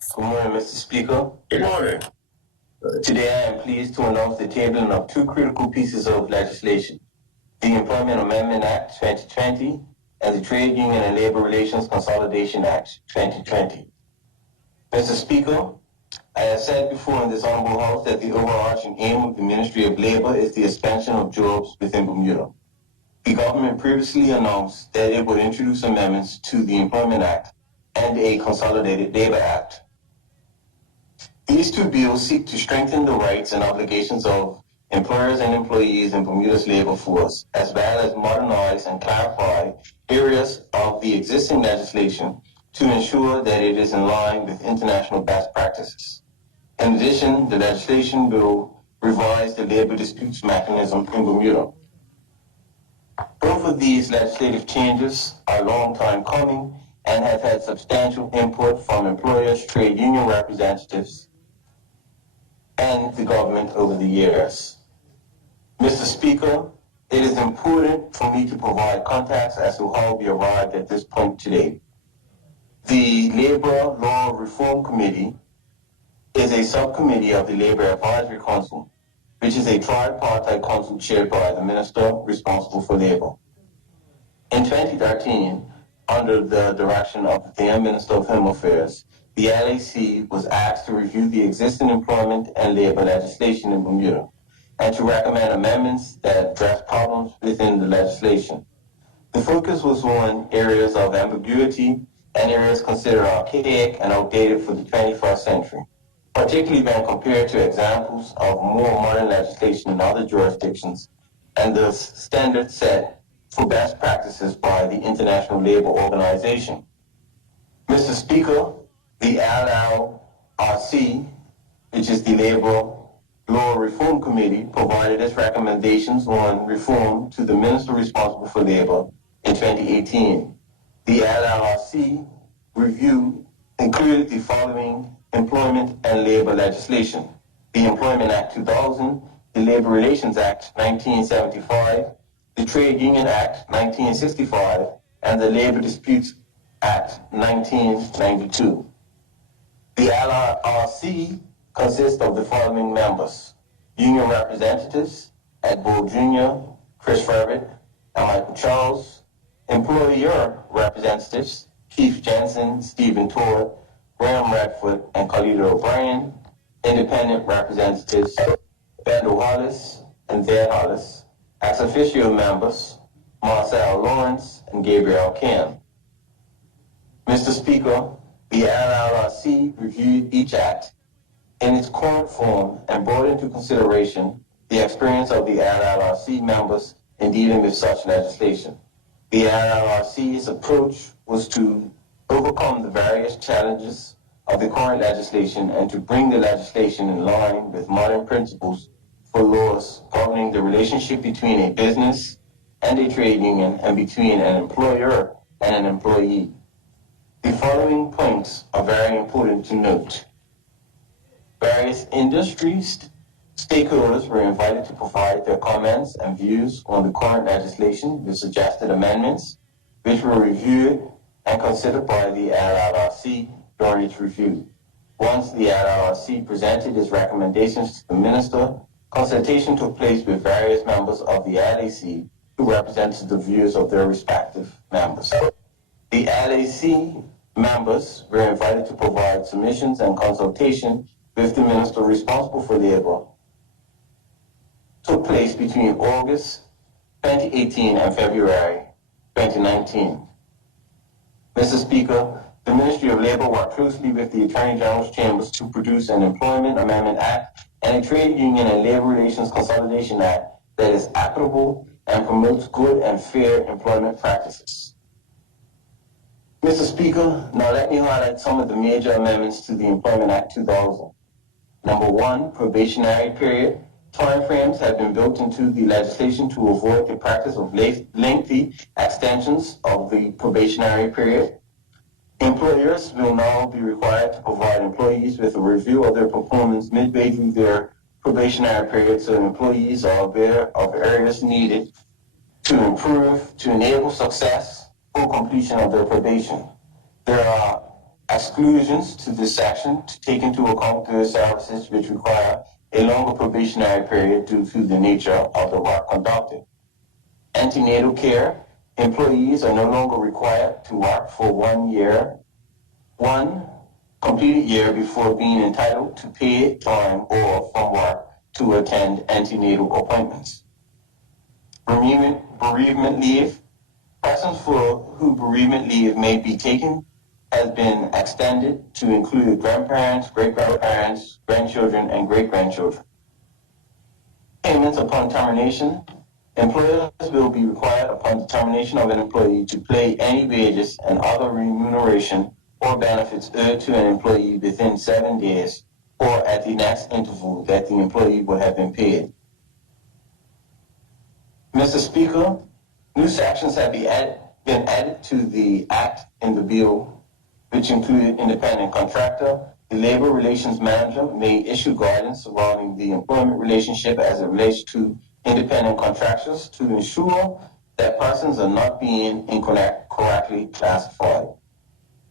Good morning, Mr. Speaker. Good morning. Today I am pleased to announce the tabling of two critical pieces of legislation: the Employment Amendment Act 2020 and the Trade Union and Labor Relations Consolidation Act 2020. Mr. Speaker, I have said before in this honorable house that the overarching aim of the Ministry of Labor is the expansion of jobs within Bermuda. The government previously announced that it would introduce amendments to the Employment Act and a Consolidated Labor Act. These two bills seek to strengthen the rights and obligations of employers and employees in Bermuda's labor force, as well as modernize and clarify areas of the existing legislation to ensure that it is in line with international best practices. In addition, the legislation will revise the labor disputes mechanism in Bermuda. Both of these legislative changes are a long time coming and have had substantial input from employers, trade union representatives, and the government over the years. Mr. Speaker, it is important for me to provide context as to how we arrived at this point today. The Labor Law Reform Committee is a subcommittee of the Labor Advisory Council, which is a tripartite council chaired by the Minister responsible for labor. In 2013, under the direction of the then Minister of Home Affairs, the LAC was asked to review the existing employment and labor legislation in Bermuda and to recommend amendments that address problems within the legislation. The focus was on areas of ambiguity and areas considered archaic and outdated for the 21st century, particularly when compared to examples of more modern legislation in other jurisdictions and the standards set for best practices by the International Labor Organization. Mr. Speaker, the LLRC, which is the Labor Law Reform Committee, provided its recommendations on reform to the Minister responsible for labor in 2018. The LLRC review included the following employment and labor legislation: the Employment Act 2000, the Labor Relations Act 1975, the Trade Union Act 1965, and the Labor Disputes Act 1992. The LRC consists of the following members: union representatives, Ed Bull Jr., Chris Ferret, and Michael Charles; employer representatives, Keith Jensen, Stephen Todd, Graham Redford, and Khalida O'Brien; independent representatives, Bendo Hollis and Zed Hollis; ex officio members, Marcel Lawrence and Gabriel Kim. Mr. Speaker, the LLRC reviewed each act in its current form and brought into consideration the experience of the LLRC members in dealing with such legislation. The LLRC's approach was to overcome the various challenges of the current legislation and to bring the legislation in line with modern principles for laws governing the relationship between a business and a trade union and between an employer and an employee. The following points are very important to note. Various industry stakeholders were invited to provide their comments and views on the current legislation with suggested amendments, which were reviewed and considered by the LLRC during its review. Once the LLRC presented its recommendations to the Minister, consultation took place with various members of the LAC who represented the views of their respective members. The LAC members were invited to provide submissions and consultation with the Minister responsible for labor. Took place between August 2018 and February 2019. Mr. Speaker, the Ministry of Labor worked closely with the Attorney General's chambers to produce an Employment Amendment Act and a Trade Union and Labor Relations Consolidation Act that is equitable and promotes good and fair employment practices. Mr. Speaker, now let me highlight some of the major amendments to the Employment Act 2000. Number one, probationary period. Timeframes have been built into the legislation to avoid the practice of lengthy extensions of the probationary period. Employers will now be required to provide employees with a review of their performance midway through their probationary period so employees are aware of areas needed to improve to enable success or completion of their probation. There are exclusions to this section to take into account those services which require a longer probationary period due to the nature of the work conducted. Antenatal care, employees are no longer required to work for 1 year, one completed year before being entitled to paid time off from work to attend antenatal appointments. Bereavement leave, persons for whom bereavement leave may be taken has been extended to include grandparents, great-grandparents, grandchildren, and great-grandchildren. Payments upon termination. Employers will be required upon the termination of an employee to pay any wages and other remuneration or benefits owed to an employee within 7 days or at the next interval that the employee will have been paid. Mr. Speaker, new sections have been added to the Act in the bill, which included independent contractor. The labor relations manager may issue guidance surrounding the employment relationship as it relates to independent contractors to ensure that persons are not being incorrectly classified.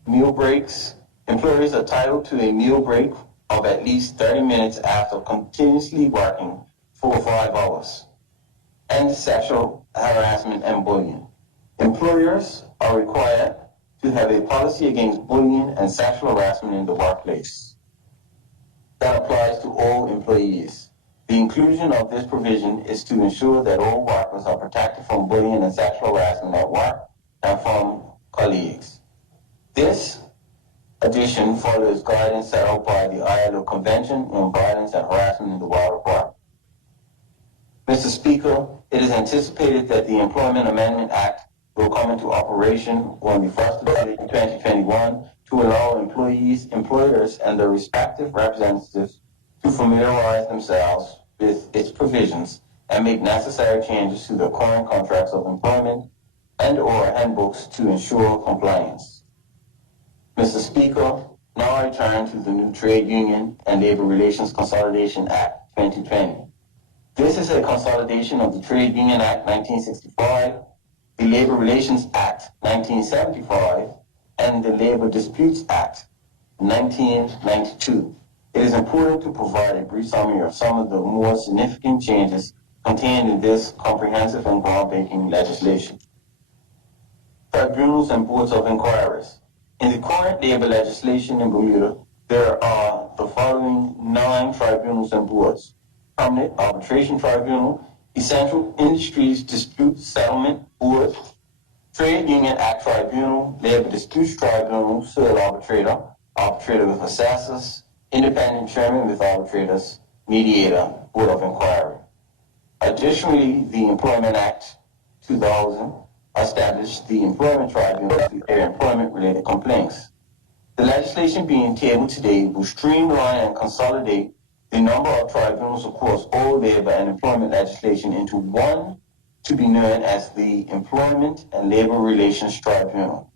Meal breaks. Employees are entitled to a meal break of at least 30 minutes after continuously working for 5 hours. And sexual harassment and bullying. Employers are required to have a policy against bullying and sexual harassment in the workplace. That applies to all employees. The inclusion of this provision is to ensure that all workers are protected from bullying and sexual harassment at work and from colleagues. This addition follows guidance set out by the ILO Convention on Violence and Harassment in the World of Work. Mr. Speaker, it is anticipated that the Employment Amendment Act will come into operation on the 1st of July 2021 to allow employees, employers, and their respective representatives to familiarize themselves with its provisions and make necessary changes to their current contracts of employment and/or handbooks to ensure compliance. Mr. Speaker, now I turn to the new Trade Union and Labor Relations Consolidation Act 2020. This is a consolidation of the Trade Union Act 1965, the Labor Relations Act 1975, and the Labor Disputes Act 1992. It is important to provide a brief summary of some of the more significant changes contained in this comprehensive and groundbreaking legislation. Tribunals and boards of inquiries. In the current labor legislation in Bermuda, there are the following 9 tribunals and boards: Permanent Arbitration Tribunal, Essential Industries Dispute Settlement Board, Trade Union Act Tribunal, Labor Disputes Tribunal, Sole Arbitrator, Arbitrator with Assessors, Independent Chairman with Arbitrators, Mediator, Board of Inquiry. Additionally, the Employment Act 2000 established the Employment Tribunal to hear employment-related complaints. The legislation being tabled today will streamline and consolidate the number of tribunals across all labor and employment legislation into one to be known as the Employment and Labor Relations Tribunal.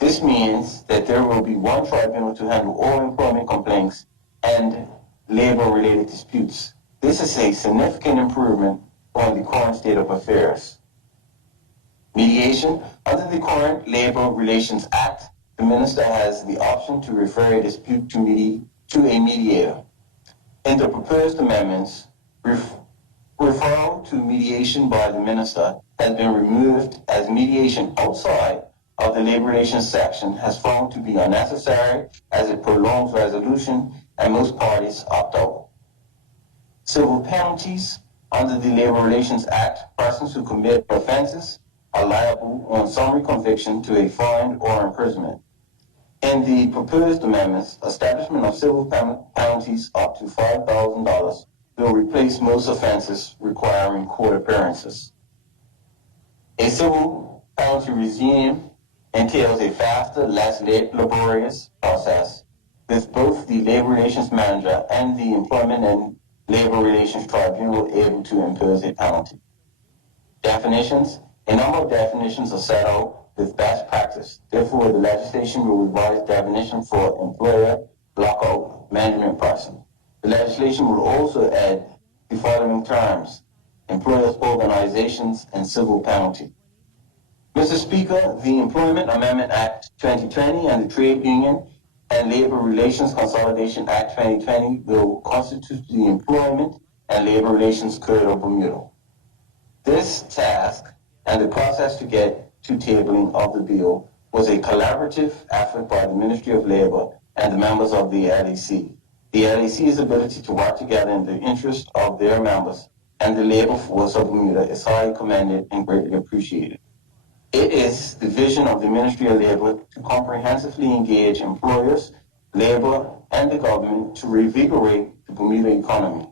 This means that there will be one tribunal to handle all employment complaints and labor-related disputes. This is a significant improvement on the current state of affairs. Mediation. Under the current Labor Relations Act, the minister has the option to refer a dispute to a mediator. In the proposed amendments, referral to mediation by the minister has been removed as mediation outside of the labor relations section has found to be unnecessary as it prolongs resolution and most parties opt out. Civil penalties. Under the Labor Relations Act, persons who commit offenses are liable on summary conviction to a fine or imprisonment. In the proposed amendments, establishment of civil penalties up to $5,000 will replace most offenses requiring court appearances. A civil penalty regime entails a faster, less laborious process, with both the Labor Relations Manager and the Employment and Labor Relations Tribunal able to impose a penalty. Definitions. A number of definitions are set out with best practice. Therefore, the legislation will revise definition for employer, lockout, management person. The legislation will also add the following terms: employers' organizations and civil penalty. Mr. Speaker, the Employment Amendment Act 2020 and the Trade Union and Labor Relations Consolidation Act 2020 will constitute the Employment and Labor Relations Code of Bermuda. This task and the process to get to tabling of the bill was a collaborative effort by the Ministry of Labor and the members of the LAC. The LAC's ability to work together in the interest of their members and the labor force of Bermuda is highly commended and greatly appreciated. It is the vision of the Ministry of Labor to comprehensively engage employers, labor, and the government to revigorate the Bermuda economy,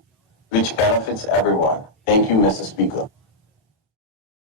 which benefits everyone. Thank you, Mr. Speaker.